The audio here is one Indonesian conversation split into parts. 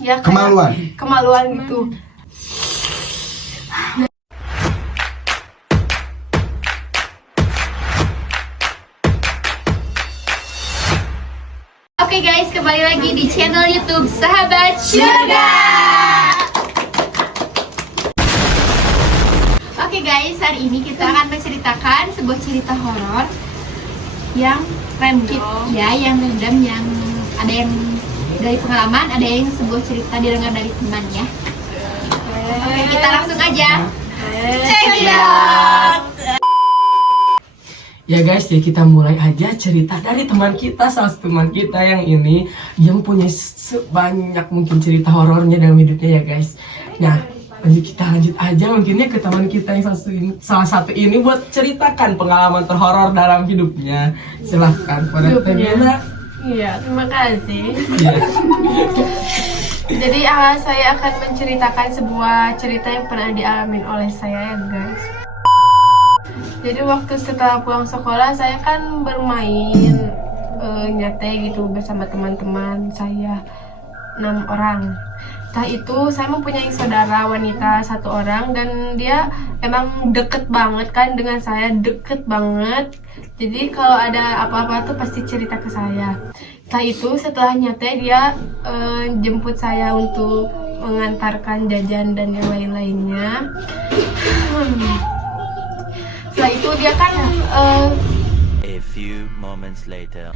ya kemaluan gitu. Oke guys, kembali lagi di channel YouTube Sahabat Surga. Oke guys, hari ini kita akan menceritakan sebuah cerita horor yang random ya, yang random, yang ada yang dari pengalaman, ada yang sebuah cerita didengar dari teman ya. Oke, kita langsung aja check it out. Ya guys, jadi kita mulai aja cerita dari teman kita, salah satu teman kita yang ini yang punya sebanyak mungkin cerita horornya dalam hidupnya ya guys. Nah, kita lanjut aja mungkinnya ke teman kita yang salah satu ini buat ceritakan pengalaman terhoror dalam hidupnya. Silahkan pada Temina. Iya, terima kasih. Ya. Jadi saya akan menceritakan sebuah cerita yang pernah dialami oleh saya ya guys. Jadi waktu setelah pulang sekolah saya kan bermain nyate gitu bersama teman-teman saya 6 orang. Setelah itu saya mempunyai saudara wanita 1 orang dan dia emang deket banget kan dengan saya, deket banget. Jadi kalau ada apa-apa tuh pasti cerita ke saya. Setelah itu setelah nyate dia jemput saya untuk mengantarkan jajan dan yang lain-lainnya. Setelah itu dia kan A few moments later.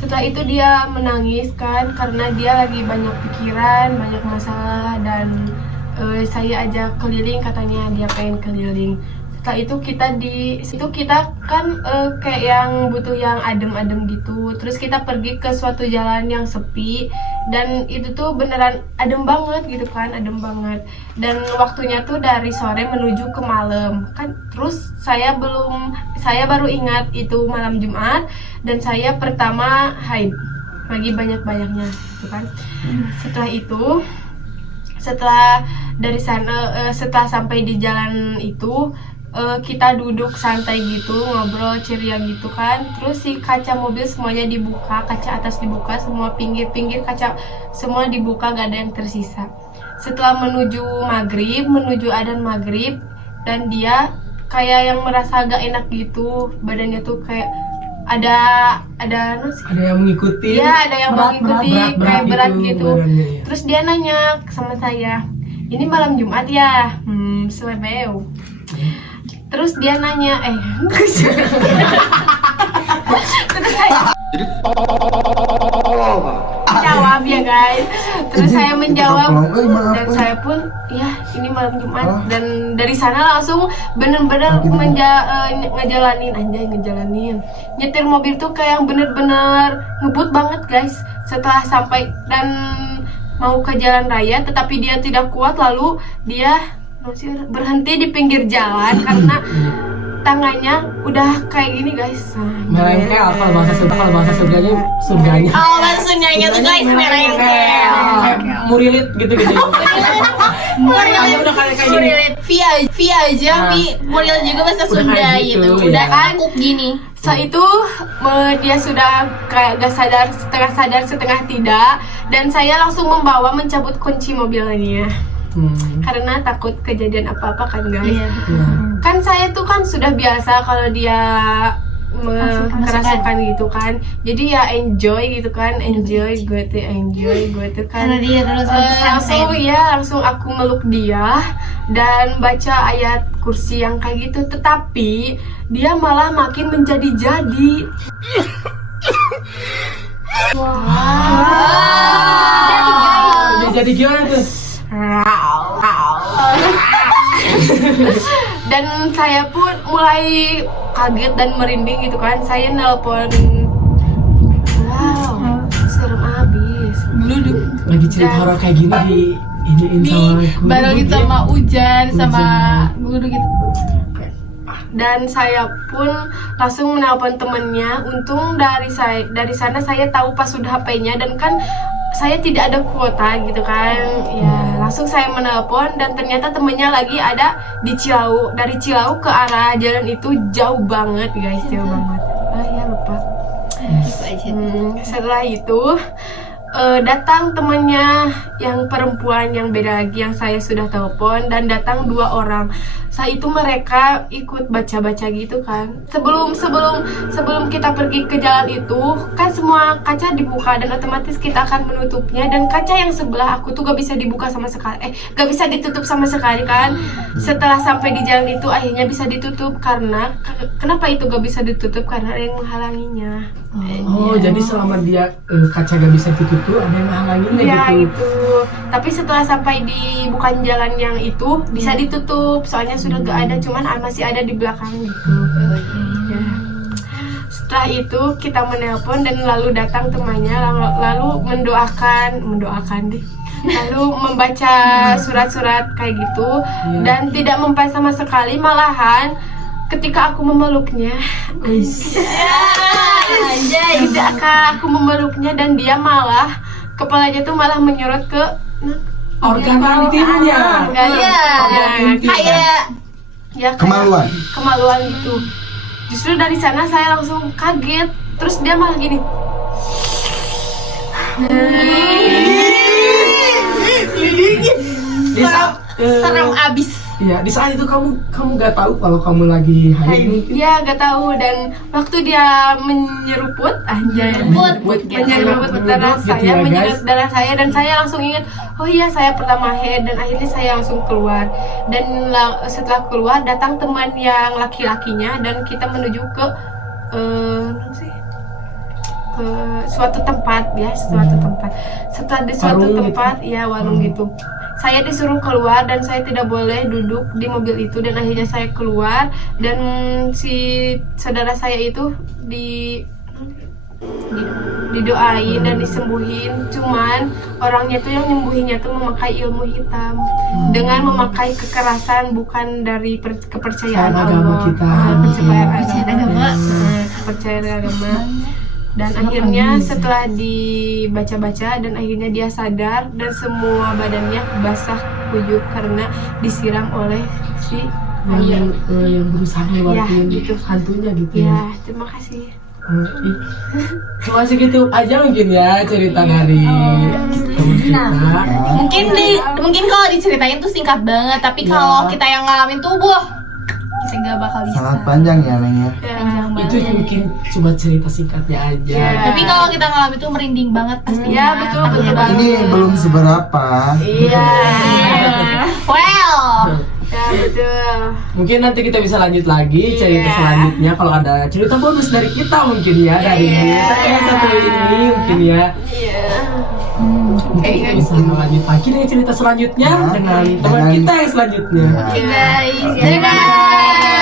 setelah itu dia menangis kan karena dia lagi banyak pikiran, banyak masalah dan saya ajak keliling, katanya dia pengen keliling. Setelah itu kita kan kayak yang butuh yang adem-adem gitu. Terus kita pergi ke suatu jalan yang sepi dan itu tuh beneran adem banget gitu kan, adem banget. Dan waktunya tuh dari sore menuju ke malam kan. Terus saya baru ingat itu malam Jumat dan saya pertama haid, lagi banyak-banyaknya gitu kan. Setelah dari sana, setelah sampai di jalan itu kita duduk santai gitu, ngobrol ceria gitu kan. Terus si kaca mobil semuanya dibuka, kaca atas dibuka, semua pinggir-pinggir kaca semua dibuka, gak ada yang tersisa. Setelah menuju adzan maghrib dan dia kayak yang merasa agak enak gitu, badannya tuh kayak ada yang mengikuti. Iya, ada yang mengikuti, kayak berat gitu. Ya. Terus dia nanya sama saya, ini malam Jumat ya? Selebeu. Terus dia nanya, terus saya jawab ya guys. Terus saya menjawab dan saya pun ya ini malam Jumat. Dan dari sana langsung bener-bener ngejalanin nyetir mobil tuh kayak yang bener-bener ngebut banget guys. Setelah sampai dan mau ke jalan raya tetapi dia tidak kuat, lalu dia berhenti di pinggir jalan karena tangannya udah kayak gini guys. Merengkel, kalau bahasa surganya. Oh, bahasa Sundanya tuh guys, merengkel. Kayak murilit gitu. Murilit udah kayak gini. via aja, murilit juga bahasa Udah Sunda kayak gitu, gitu. ya. Udah kaku gini. Setelah itu dia sudah kayak gak sadar, setengah tidak, dan saya langsung mencabut kunci mobilnya. Karena takut kejadian apa-apa kan guys. Iya. Kan saya tuh kan sudah biasa kalau dia kerasukan gitu kan. Jadi ya enjoy gitu kan, gue tuh kan. Karena dia terus langsung aku meluk dia dan baca ayat kursi yang kayak gitu. Tetapi dia malah makin menjadi-jadi. Jadi gimana tuh? Dan saya pun mulai kaget dan merinding gitu kan. Saya nelpon, serem abis. Lagi cerita horor kayak gini diiniin sama guru. Barengin sama Ujan, sama Ujan. guru gitu. Dan saya pun langsung menelpon temennya. Untung dari sana saya tahu pas sudah HP-nya, dan kan saya tidak ada kuota gitu kan. Ya, langsung saya menelpon dan ternyata temennya lagi ada di Cilau. Dari Cilau ke arah jalan itu jauh banget guys, jauh banget. Ya lupa. Setelah itu datang temannya yang perempuan yang beda lagi yang saya sudah telepon, dan datang 2 orang. Saat itu mereka ikut baca-baca gitu kan. Sebelum kita pergi ke jalan itu kan semua kaca dibuka dan otomatis kita akan menutupnya, dan kaca yang sebelah aku tuh gak bisa dibuka sama sekali, gak bisa ditutup sama sekali kan. Setelah sampai di jalan itu akhirnya bisa ditutup karena kenapa itu gak bisa ditutup, karena ada yang menghalanginya. Oh, jadi selama dia kaca gak bisa ditutup, ada yang menghalanginya Ya gitu. itu. Tapi setelah sampai di bukan jalan yang itu bisa ditutup, soalnya sudah gak ada, cuman masih ada di belakang gitu. Ya. Setelah itu kita menelpon dan lalu datang temannya, lalu mendoakan deh. Lalu membaca surat-surat kayak gitu, dan tidak mempan sama sekali, malahan ketika aku memeluknya, ketika aku memeluknya dan dia malah kepalanya tuh malah menyorot ke Organ intimnya. Kayak kemaluan gitu. Justru dari sana saya langsung kaget, terus dia malah gini. serem abis. Iya, di saat itu kamu gak tahu kalau kamu lagi haid mungkin. Dia gak tahu, dan waktu dia menyeruput darah gitu saya, ya, menyedot guys. darah saya, dan saya langsung ingat, oh iya saya pertama haid, dan akhirnya saya langsung keluar. Dan setelah keluar datang teman yang laki-lakinya, dan kita menuju ke ke suatu tempat ya, suatu tempat. Setelah di suatu Warung tempat ya, warung gitu. Saya disuruh keluar dan saya tidak boleh duduk di mobil itu, dan akhirnya saya keluar, dan si saudara saya itu didoain dan disembuhin. Cuman orangnya tuh yang nyembuhinnya tuh memakai ilmu hitam dengan memakai kekerasan, bukan dari kepercayaan Agama Allah. kita. Kepercayaan agama. Dan akhirnya setelah dibaca-baca, dan akhirnya dia sadar dan semua badannya basah kuyup karena disiram oleh si yang berusaha ngelewatin gitu. hantunya gitu Ya, terima kasih. Cuma segitu aja mungkin ya cerita dari teman kita. Mungkin kalau diceritain tuh singkat banget, tapi kalau kita yang ngalamin tuh kita nggak bakal bisa. Sangat panjang ya Neng ya. Itu mungkin cuma cerita singkatnya aja. Tapi kalau kita ngalamin tuh merinding banget pasti. Ya, betul banget. Ini belum seberapa. Iya. Well, Ya, betul. Mungkin nanti kita bisa lanjut lagi cerita selanjutnya kalau ada cerita bonus dari kita mungkin ya, dari kita yang satu ini mungkin ya. Mungkin kita bisa lanjut lagi dengan cerita selanjutnya dengan teman kita yang selanjutnya. Ya. guys, dadah.